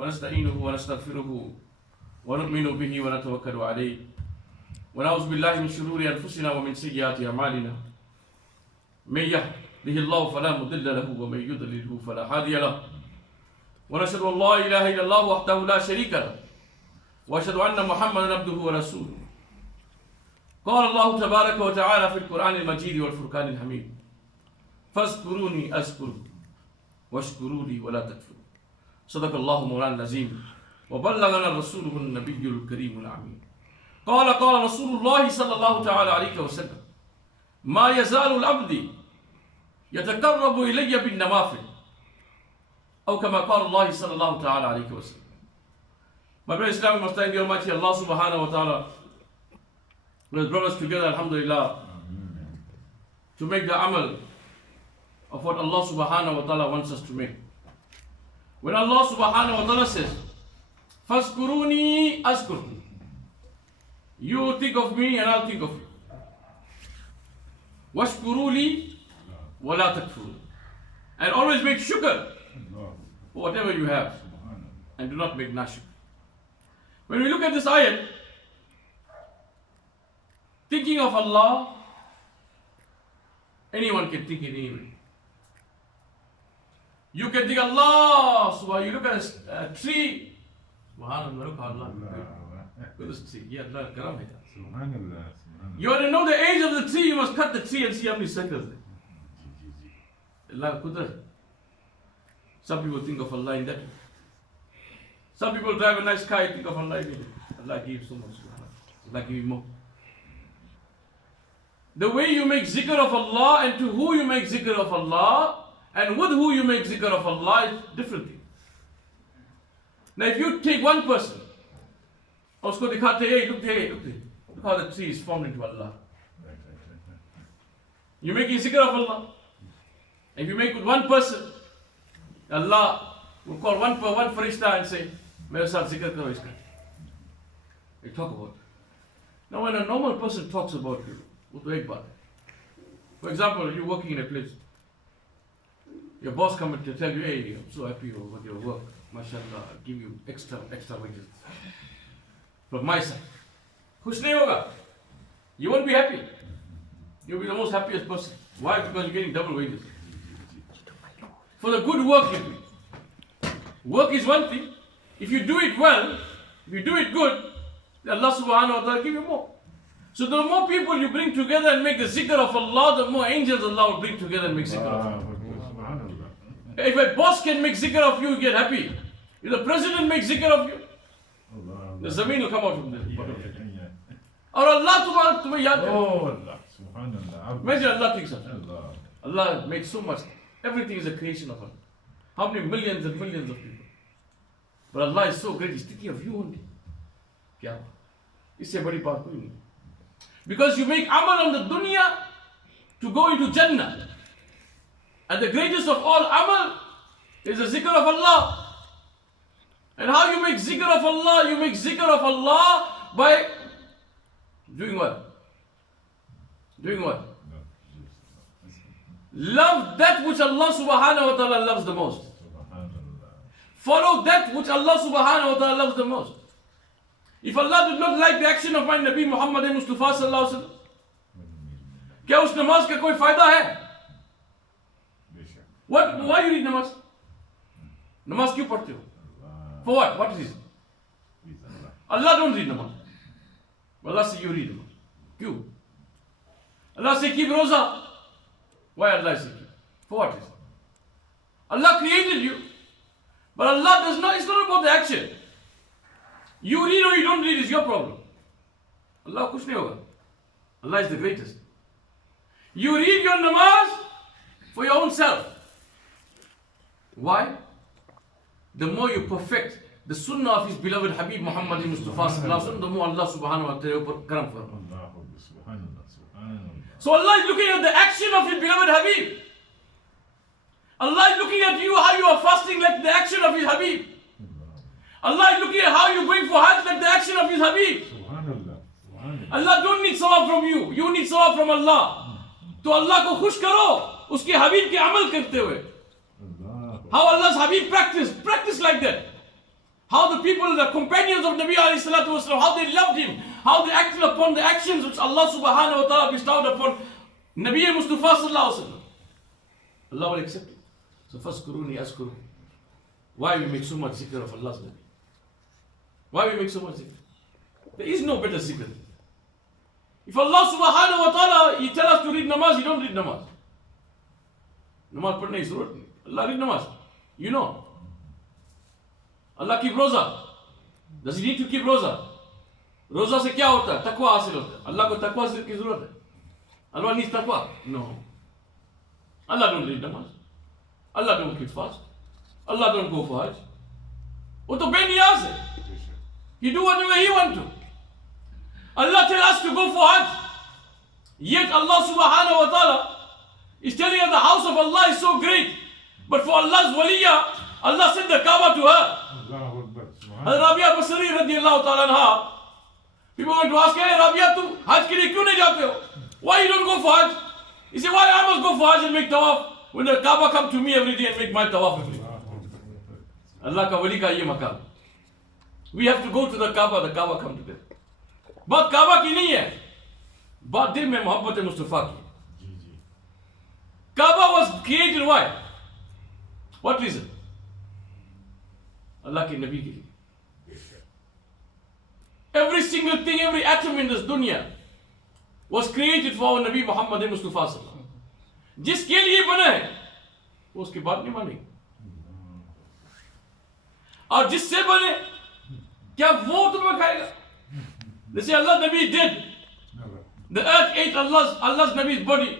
ونستعينه ونستغفره ونؤمن به ونتوكل عليه ونعوذ بالله من شرور أنفسنا ومن سيئات أعمالنا من يهده الله فلا مضل له ومن يضلله فلا هادي له ونشهد أن لا إله إلا الله وحده لا شريك له وأشهد أن محمدا عبده ورسوله. قال الله تبارك وتعالى في القرآن المجيد والفرقان الحميد فاذكروني أذكركم واشكروا لي ولا تكفروا. صدق الله مولانا العظيم وبلغنا رسوله النبي الكريم الأمين. قال رسول الله صلى الله تعالى عليه وسلم ما يزال العبد يتقرب إلي بالنوافل أو كما قال الله صلى الله تعالى عليه وسلم. My brother Islam must thank the Almighty Allah subhanahu wa ta'ala who has brought us together, alhamdulillah, to make the amal of what Allah subhanahu wa ta'ala wants us to make. When Allah subhanahu wa ta'ala says, Fazkuruni azkurkum, you think of me and I'll think of you. Washkuruli wala takfuru, and always make shukr for whatever you have and do not make nashuk. When we look at this ayat, thinking of Allah, anyone can think it anyway. You can think Allah, subhanAllah, you look at a tree, subhanAllah, look at Allah. Look at this tree, yeah, Allah, karam hai. Subhanallah. You want to know the age of the tree, you must cut the tree and see how many circles there. Allah Qudrat. Some people think of Allah in that way. Some people drive a nice car and think of Allah in it. Allah gives so much. Allah give you more. The way you make zikr of Allah and to who you make zikr of Allah and with who you make zikr of Allah is different thing. Now if you take one person, usko dikhate, hey, look how the tree is formed into Allah. You make zikr of Allah. If you make with one person, Allah will call one farishta and say, Mere saath zikr karo iska. They talk about it. Now when a normal person talks about you, for example, you're working in a place. Your boss comes to tell you, hey, I'm so happy with your work. MashaAllah, I'll give you extra wages. From my side. Khush nahi hoga. You won't be happy. You'll be the most happiest person. Why? Because you're getting double wages. For the good work you do. Work is one thing. If you do it well, if you do it good, then Allah subhanahu wa ta'ala will give you more. So the more people you bring together and make the zikr of Allah, the more angels Allah will bring together and make zikr of Allah. If a boss can make zikr of you, you get happy. If the president makes zikr of you, the zameen will come out from there. Or Allah tumhe yaad kare. Imagine Allah thinks of you. Allah makes so much. Everything is a creation of Allah. How many millions and millions of people. But Allah is so great, He's thinking of you only. Kya? Isse badi baat koi nahi. Because you make amal on the dunya to go into Jannah. And the greatest of all amal is the zikr of Allah. And how you make zikr of Allah? You make zikr of Allah by doing what? Doing what? Love that which Allah subhanahu wa ta'ala loves the most. Follow that which Allah subhanahu wa ta'ala loves the most. If Allah did not like the action of my Nabi Muhammad Mustafa sallallahu alaihi wasallam, क्या उस नमाज का कोई फायदा है? Why you read namaz? Namaz क्यों पढ़ते हो? For what? What is it? Allah don't read namaz. Allah say you read namaz. क्यों? Allah say keep roza. Why Allah say keep? For what is it? Allah created you, but Allah does not. It's not about the action. You read or you don't read is your problem. Allah kuch nahi hoga. Allah is the greatest. You read your namaz for your own self. Why? The more you perfect the sunnah of His beloved Habib Muhammad Mustafa sallallahu alaihi wasallam, the more Allah subhanahu wa ta'ala will karam for him. So Allah is looking at the action of His beloved Habib. Allah is looking at you, how you are fasting like the action of His Habib. Allah is looking at how you are going for Hajj like the action of His Habib. Allah don't need sawab from you. You need sawab from Allah. तो अल्लाह को खुश करो उसके हबीब के अमल करते हुए. How Allah's Habib practice like that. people, the companions of Nabi alayhi salatu wasalam, how they loved him, how they acted upon the actions which Allah subhanahu wa ta'ala bestowed upon Nabi Mustafa sallallahu alayhi wa sallam. Allah will accept it. So faskuruni askuru. Why we make so much zikr of Allah's Nabi? Why we make so much zikr? There is no better zikr. If Allah subhanahu wa ta'ala, He tell us to read namaz, you don't read namaz. Namaz padhne is surat. Allah read namaz. You know. Allah keep roza. Does He need to keep roza? Roza se kya hota hai? Taqwa hasil hota hai. Allah ko taqwa ki zarurat hai. Allah needs taqwa? No. Allah don't read namaz. Allah don't keep fast. Allah don't go for Hajj. वो तो बेनियाज है. He do whatever He want to. Allah tell us to go for Hajj. Yet Allah subhanahu wa ta'ala is telling us the house of Allah is so great. But for Allah's waliya, Allah sent the Kaaba to her. Rabia Basri radiyallahu ta'ala anha. People want to ask, hey Rabia, tu Hajj ke liye kyun nahi jate ho? Why you don't go for Hajj? He said, why I must go for Hajj and make tawaf when the Kaaba come to me every day and make my tawaf every day? Allah ka wali ka ye maqam. We have to go to the Kaaba come to them. बात काबा की नहीं है, बात दिल में मोहब्बत मुस्तफा की. Kaaba was created why? What reason? Allah ke Nabi ke liye. Every single thing, every atom in this dunya was created for our Nabi Muhammad Mustafa sallallahu. जिसके लिए बना है वो उसकी बात नहीं मानेगी. और जिससे बने क्या वो तुम्हें खाएगा? They say Allah Nabi did. The earth ate Allah's Nabi's body.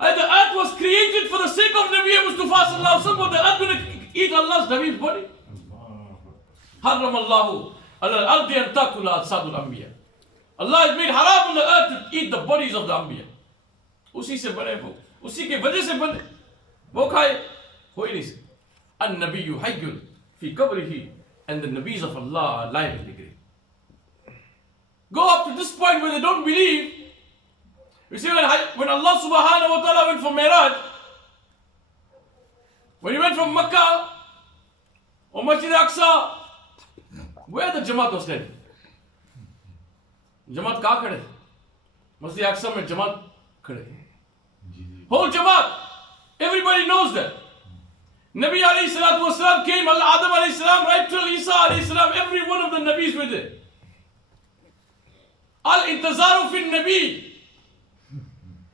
And the earth was created for the sake of Nabi Mustafa sallallahu alaihi wasallam. But the earth going to eat Allah's Nabi's body? Haram Allahu ala al-ardi an takula ajsadul anbiya. Allah has made haram on the earth to eat the bodies of the anbiya. उसी से बने वो, उसी के वजह से बने वो खाए, हो ही नहीं सकते. An-Nabiyyu hayyun fi qabrihi, and the Nabis of Allah are alive in the grave. Go up to this point where they don't believe. You see, when Allah subhanahu wa ta'ala went for Miraj, when He went from Makkah or Masjid Aqsa, where the Jamaat was standing? Jamaat kahan khade? Masjid Aqsa mein Jamaat khade. Whole Jamaat, everybody knows that. Nabi alayhi salatu wasalam came, Adam alayhi salam, right till Isa alayhi salam, every one of the Nabis were there. Al-intazaru fi Nabi.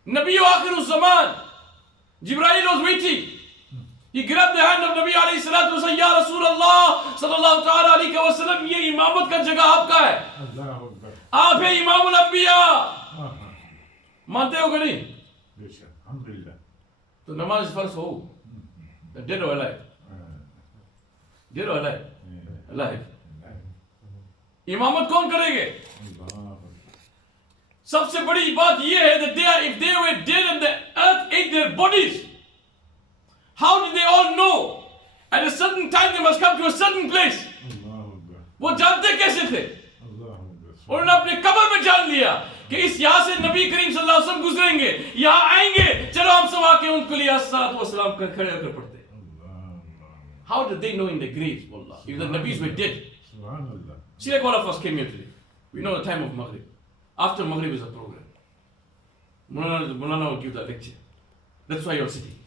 Nabi akhiru zaman. Jibreel was waiting. He grabbed the hand of Nabi alayhi salatu wa sallam, Ya Rasulullah sallallahu ta'ala alayhi wa sallam, ye imamat ka jagah aapka hai. Aap hai Imamul Anbiya. Mante ho कि नहीं? Alhamdulillah. तो नमाज फर्ज हो. Dead or alive? Dead or alive? Alive. इमामत कौन करेंगे? सबसे बड़ी बात ये है that if they were dead and the earth ate their bodies, how did they all know at a certain time they must come to a certain place? वो जानते कैसे थे? उन्होंने अपने कब्र में जान लिया कि इस यहाँ से नबी करीम सल्लल्लाहु अलैहि वसल्लम गुजरेंगे, यहाँ आएंगे, चलो हम सब आके उनको लिए अस्सलातु वस्सलाम कर खड़े होकर पढ़ते. How did they know in the graves, wallah, if the Nabis were dead? See, like all of us came here today. We know the time of Maghrib. After Maghrib is a program. Moulana will give the lecture. That's why you're sitting.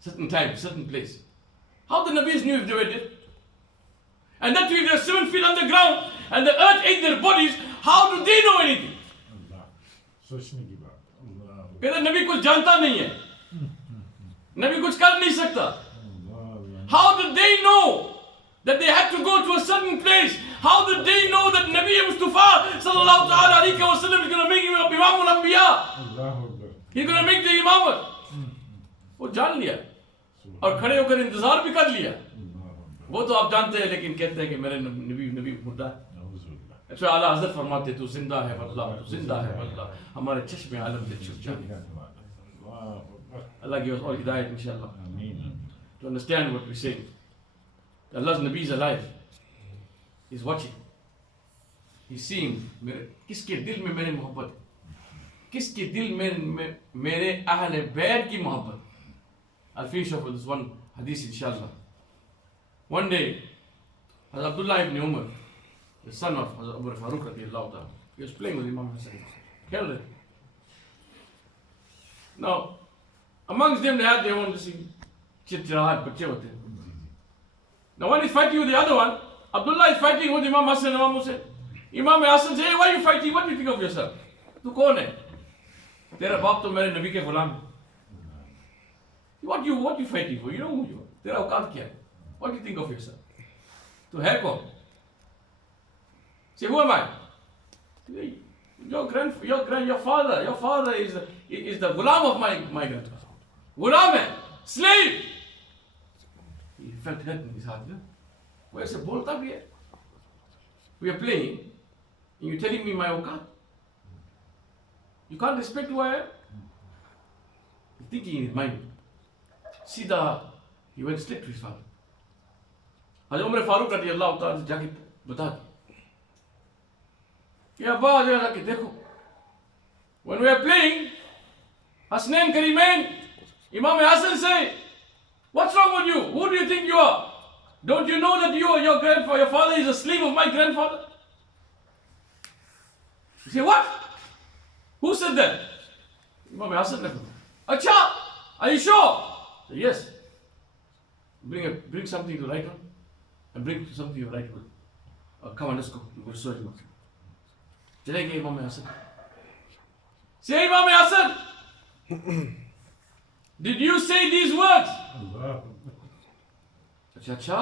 Certain time, certain place. How the Nabis knew if they were dead? And that if they're 7 feet underground and the earth ate their bodies, how do they know anything? कहते नबी कुछ जानता नहीं है, नबी कुछ कर नहीं सकता. How did they know that they had to go to a certain place? How did they know that Nabi Mustafa sallallahu ta'ala alayhi wa sallam is going to make him Imamul Anbiya? He's going to make the Imamat. वो जान लिया और खड़े होकर इंतजार भी कर लिया. वो तो आप जानते हैं, लेकिन कहते हैं कि मेरे नबी मुर्दा है. अच्छा आला हज़रत फरमाते तू जिंदा है वल्लाह, तू जिंदा है वल्लाह, हमारे चश्मे आलम से छुप जाए. Allah give us all hidayat inshallah to understand what we say. Allah's Nabi is alive. He's watching. He's seeing. किसके दिल में मेरी मोहब्बत है, किसके दिल में मेरे अहले बैत की मोहब्बत. I'll finish off with this one hadith inshallah. One day Hazrat Abdullah ibn Umar, the son of Hazrat Umar Farooq radiallahu ta'ala, he was playing with Imam Hassan. Killed him. Now, amongst them they had their own chit-chat, bache hote hain. Now one is fighting with the other one. Abdullah is fighting with Imam Hassan and Imam Hussain. Imam Hassan says, hey, why are you fighting? What do you think of yourself? Tu kaun hai? Tera baap to mere Nabi ke ghulam hai. What you fighting for? You know who you are. Tera auqat kya hai? What do you think of yourself? Tu hai kaun? Say, who am I? Your father is the ghulam of my grandfather. Ghulam hai, slave. He felt hurt in his heart. Where is bolta bhi hai? We are playing, and you're telling me my auqat. You can't respect who I am. He's thinking in his mind. Sida, he went straight to his father. Hazrat Umar Farooq radiallahu ta'ala जाके बता दिया कि अब्बा जाके देखो, when we are playing Hasnain Karimain, Imam Hassan say, what's wrong with you? Who do you think you are? Don't you know that your father is a slave of my grandfather? You say, what? Who said that? Imam Hassan said, Acha, are you sure? Say, yes. Bring something to write on, and bring something to write with. Come on, let's go. We'll show you. Chale gaye Imam Hassan. Say, Imam Hassan, did you say these words? अच्छा,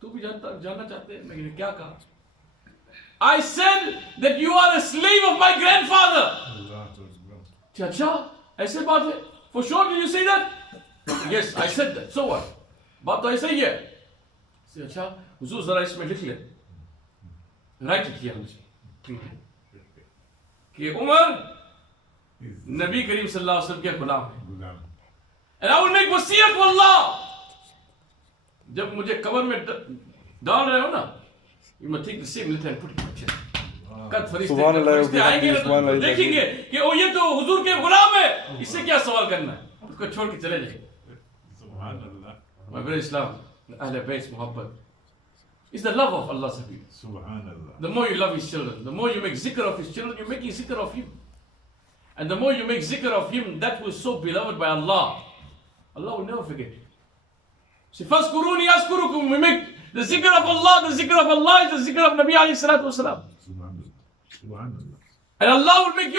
तू भी जानना चाहते हैं मैंने क्या कहा? I said that you are a slave of my grandfather. अच्छा, ऐसे बात है? For sure did you say that? Yes, I said that. So what? बात तो ऐसे ही है. अच्छा, हुजूर जरा इसमें लिख ले. Write it here मुझे. कि उमर नबी करीम सल्लल्लाहु अलैहि वसल्लम के गुलाम है. And I will make वसीयत for Allah. जब मुझे कबर में डाल रहे हो ना, you must take the same letter and put it in my chest. कद फरिश्ते आएंगे ना तो देखेंगे कि ओ ये तो हुजूर के गुलाम है, इससे क्या सवाल करना है? उसको छोड़ के चले जाएंगे. My brother Islam, Ahl Bayt Muhabbat, is the love of Allah's Habib. The more you love his children, the more you make zikr of his children, you're making zikr of him. And the more you make zikr of him, that who is so beloved by Allah, Allah will never forget you. So, Faskuruni Askurukum, we make the zikr of Allah is the zikr of Nabi alayhi salatu wasalam. And Allah will make you